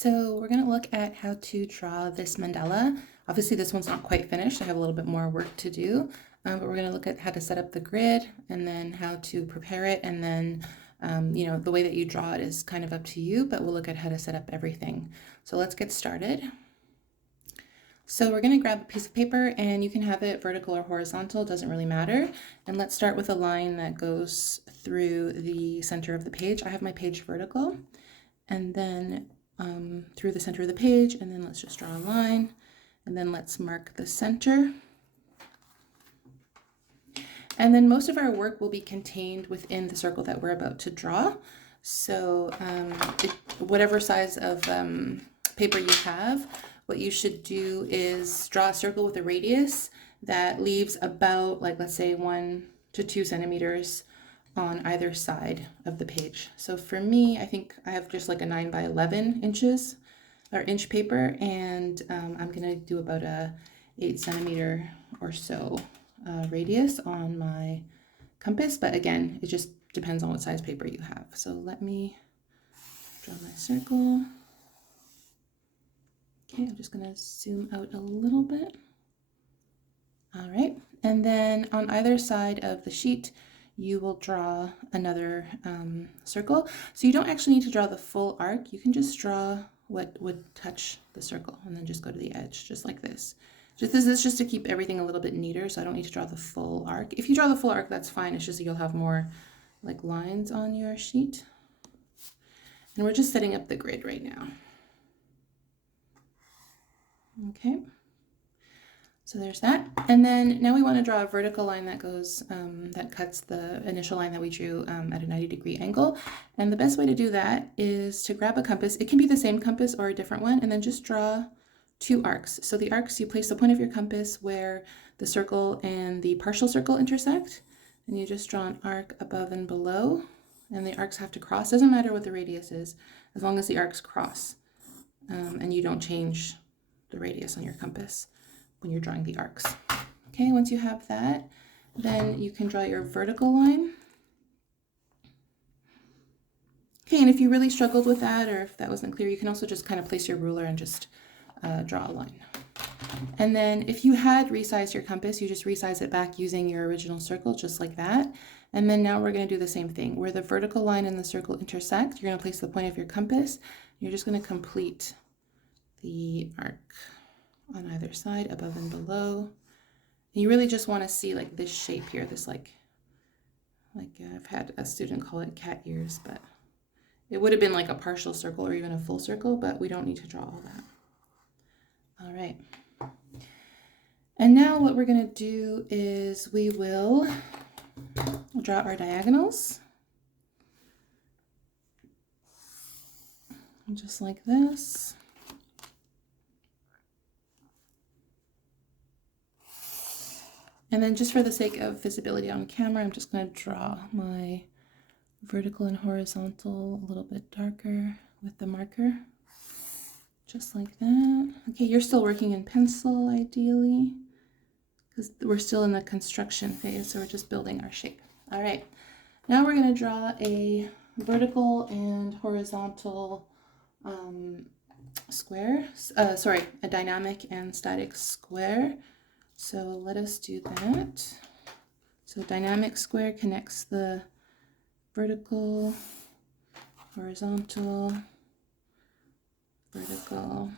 So we're going to look at how to draw this mandala. Obviously this one's not quite finished. I have a little bit more work to do, but we're going to look at how to set up the grid and then how to prepare it. And then, the way that you draw it is kind of up to you, but we'll look at how to set up everything. So let's get started. So we're going to grab a piece of paper, and you can have it vertical or horizontal, doesn't really matter. And let's start with a line that goes through the center of the page. I have my page vertical, and then through the center of the page, and then let's just draw a line, and then let's mark the center. And then most of our work will be contained within the circle that we're about to draw. So whatever size of paper you have, what you should do is draw a circle with a radius that leaves about, like, let's say 1 to 2 centimeters on either side of the page. So for me, I think I have just like a 9 by 11 inches or inch paper, and I'm gonna do about a 8 centimeter or so radius on my compass, but again, it just depends on what size paper you have. So let me draw my circle. Okay, I'm just gonna zoom out a little bit. All right, and then on either side of the sheet, you will draw another circle. So you don't actually need to draw the full arc. You can just draw what would touch the circle and then just go to the edge, just like this. This is just to keep everything a little bit neater, so I don't need to draw the full arc. If you draw the full arc, that's fine. It's just that you'll have more like lines on your sheet. And we're just setting up the grid right now. Okay. So there's that. And then now we want to draw a vertical line that goes, that cuts the initial line that we drew at a 90-degree angle. And the best way to do that is to grab a compass. It can be the same compass or a different one, and then just draw 2 arcs. So the arcs, you place the point of your compass where the circle and the partial circle intersect, and you just draw an arc above and below, and the arcs have to cross. Doesn't matter what the radius is, as long as the arcs cross, and you don't change the radius on your compass when you're drawing the arcs. Okay, once you have that, then you can draw your vertical line. Okay, and if you really struggled with that, or if that wasn't clear, you can also just kind of place your ruler and just draw a line. And then if you had resized your compass, you just resize it back using your original circle, just like that. And then now we're going to do the same thing. Where the vertical line and the circle intersect, you're going to place the point of your compass. You're just going to complete the arc on either side, above and below. And you really just want to see like this shape here, this like I've had a student call it cat ears, but it would have been like a partial circle or even a full circle, but we don't need to draw all that. All right. And now what we're going to do is we'll draw our diagonals. Just like this. And then just for the sake of visibility on camera, I'm just going to draw my vertical and horizontal a little bit darker with the marker. Just like that. Okay, you're still working in pencil ideally, because we're still in the construction phase, so we're just building our shape. All right, now we're going to draw a vertical and horizontal square. A dynamic and static square. So let us do that. So dynamic square connects the vertical, horizontal, vertical.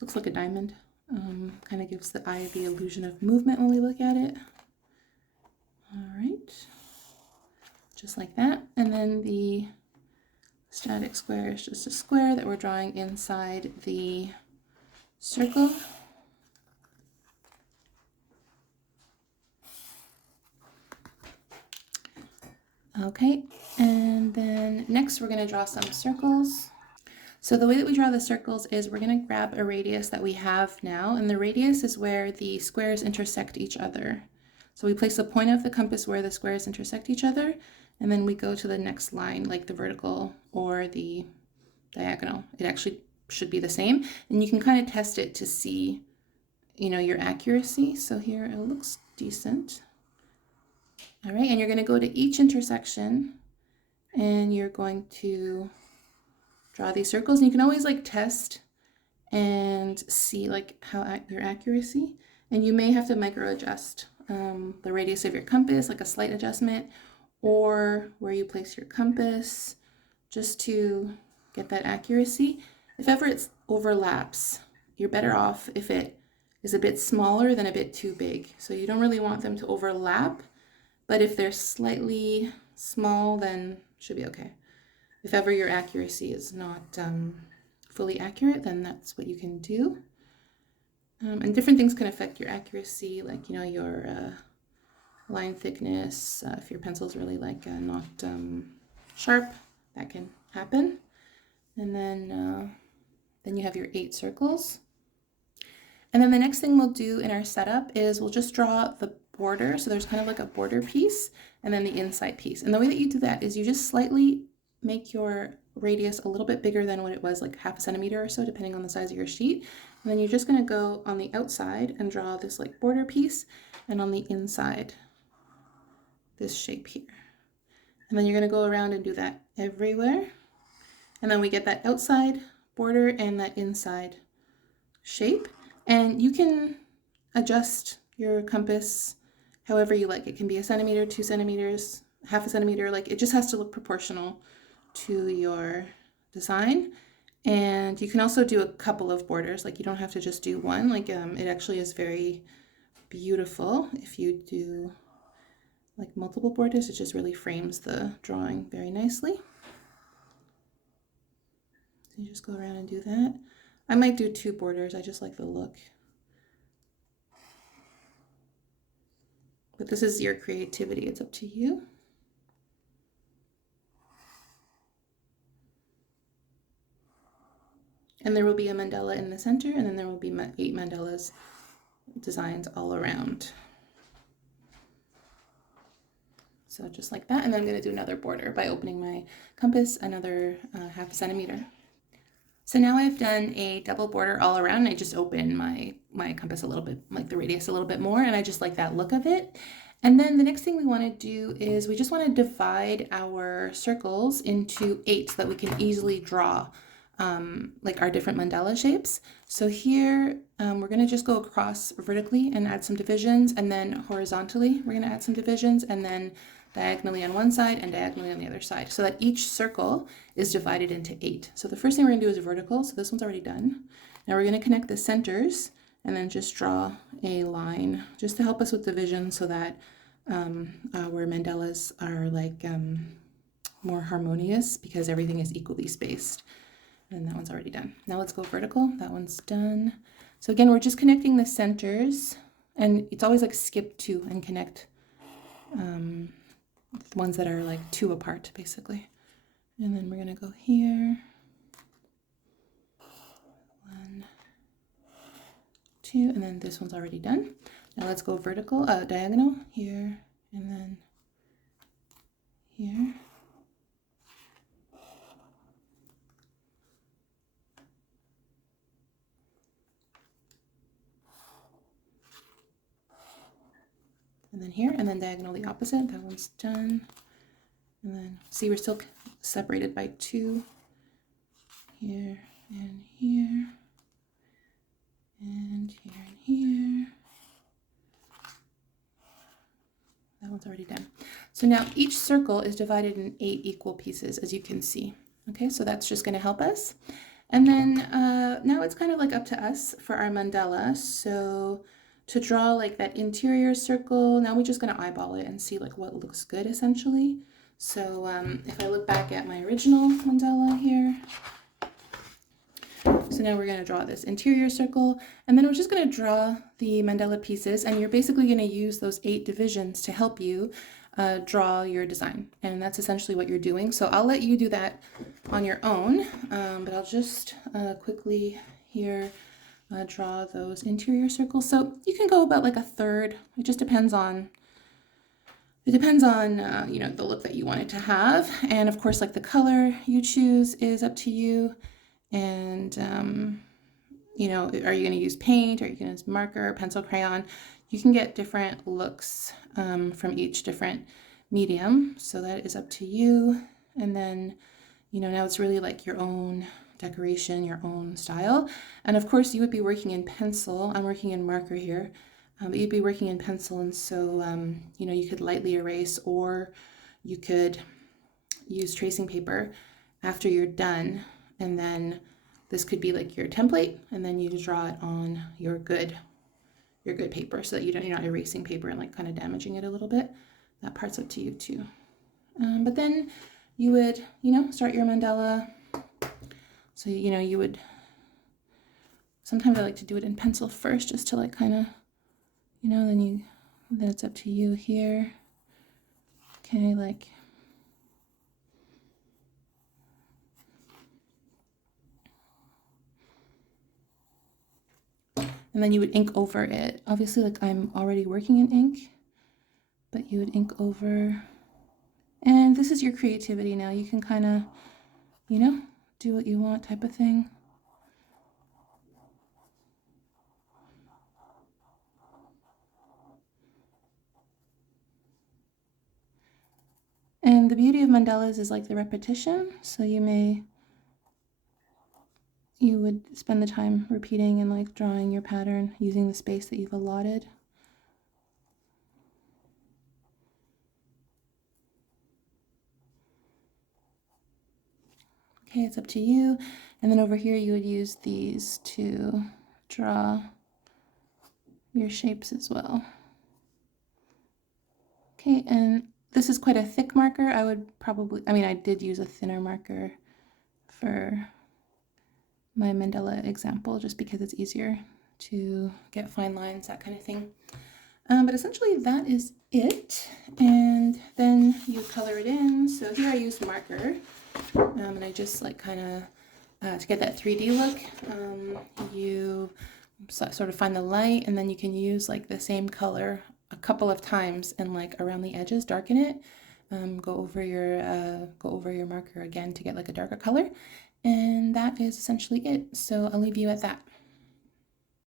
Looks like a diamond. Kind of gives the eye the illusion of movement when we look at it. All right, just like that. And then the static square is just a square that we're drawing inside the circle. Okay, and then next we're going to draw some circles. So the way that we draw the circles is we're going to grab a radius that we have now, and the radius is where the squares intersect each other. So we place the point of the compass where the squares intersect each other, and then we go to the next line, like the vertical or the diagonal. It actually should be the same, and you can kind of test it to see, your accuracy. So here it looks decent. All right, and you're going to go to each intersection, and you're going to draw these circles. And you can always like test and see like how your accuracy, and you may have to micro adjust the radius of your compass, like a slight adjustment, or where you place your compass, just to get that accuracy. If ever it overlaps, you're better off if it is a bit smaller than a bit too big. So you don't really want them to overlap, but if they're slightly small, then should be okay. If ever your accuracy is not fully accurate, then that's what you can do. And different things can affect your accuracy, like, you know, your line thickness. If your pencil's really like not sharp, that can happen. And then you have your 8 circles. And then the next thing we'll do in our setup is we'll just draw the border. So there's kind of like a border piece and then the inside piece. And the way that you do that is you just slightly make your radius a little bit bigger than what it was, like 1/2 centimeter or so, depending on the size of your sheet. And then you're just going to go on the outside and draw this like border piece, and on the inside, this shape here. And then you're going to go around and do that everywhere. And then we get that outside border and that inside shape. And you can adjust your compass however you like. It can be 1 centimeter, 2 centimeters, 1/2 centimeter. Like, it just has to look proportional to your design. And you can also do a couple of borders. Like, you don't have to just do one. Like, it actually is very beautiful if you do like multiple borders. It just really frames the drawing very nicely. So you just go around and do that. I might do 2 borders. I just like the look. But this is your creativity. It's up to you. And there will be a mandala in the center, and then there will be 8 mandalas designs all around. So just like that. And then I'm going to do another border by opening my compass another 1/2 centimeter. So now I've done a double border all around. I just open my compass a little bit, like the radius a little bit more, and I just like that look of it. And then the next thing we want to do is we just want to divide our circles into 8 so that we can easily draw like our different mandala shapes. So here we're going to just go across vertically and add some divisions, and then horizontally we're going to add some divisions, and then diagonally on one side and diagonally on the other side, so that each circle is divided into 8. So the first thing we're going to do is vertical, so this one's already done. Now we're going to connect the centers and then just draw a line just to help us with division, so that our mandalas are like more harmonious, because everything is equally spaced. And that one's already done. Now let's go vertical. That one's done. So again, we're just connecting the centers, and it's always like skip 2 and connect the ones that are like 2 apart, basically. And then we're going to go here. 1, 2, and then this one's already done. Now let's go vertical, diagonal here, and then here. And then here, and then diagonally opposite. That one's done. And then see, we're still separated by 2 here and here and here and here. That one's already done. So now each circle is divided in 8 equal pieces, as you can see. Okay, so that's just going to help us. And then now it's kind of like up to us for our mandala. So to draw like that interior circle, now we're just going to eyeball it and see like what looks good, essentially. So if I look back at my original mandala here, so now we're going to draw this interior circle, and then we're just going to draw the mandala pieces, and you're basically going to use those 8 divisions to help you draw your design. And that's essentially what you're doing. So I'll let you do that on your own, but I'll just quickly here draw those interior circles. So you can go about like 1/3. It just depends on you know, the look that you want it to have. And of course, like the color you choose is up to you. And you know, are you going to use paint? Are you going to use marker, pencil, crayon? You can get different looks from each different medium. So that is up to you. And then You know, now it's really like your own decoration, your own style. And of course you would be working in pencil. I'm working in marker here, but you'd be working in pencil. And so, you know, you could lightly erase, or you could use tracing paper after you're done. And then this could be like your template, and then you draw it on your good paper, so that you're not erasing paper and like kind of damaging it a little bit. That part's up to you too. But then you would, you know, start your mandala. So, you know, you would, sometimes I like to do it in pencil first, just to like kind of, you know, then it's up to you here. Okay, like, and then you would ink over it. Obviously, like I'm already working in ink, but you would ink over. And this is your creativity now. You can kind of, you know, do what you want type of thing. And the beauty of mandalas is like the repetition. So you would spend the time repeating and like drawing your pattern using the space that you've allotted. Okay, it's up to you. And then over here you would use these to draw your shapes as well. Okay, and this is quite a thick marker. I would probably, I mean, I did use a thinner marker for my mandala example, just because it's easier to get fine lines, that kind of thing. But essentially that is it. And then you color it in. So here I used marker, and I just like kind of, to get that 3D look, you sort of find the light, and then you can use like the same color a couple of times and like around the edges, darken it. Go over your marker again to get like a darker color. And that is essentially it. So I'll leave you at that.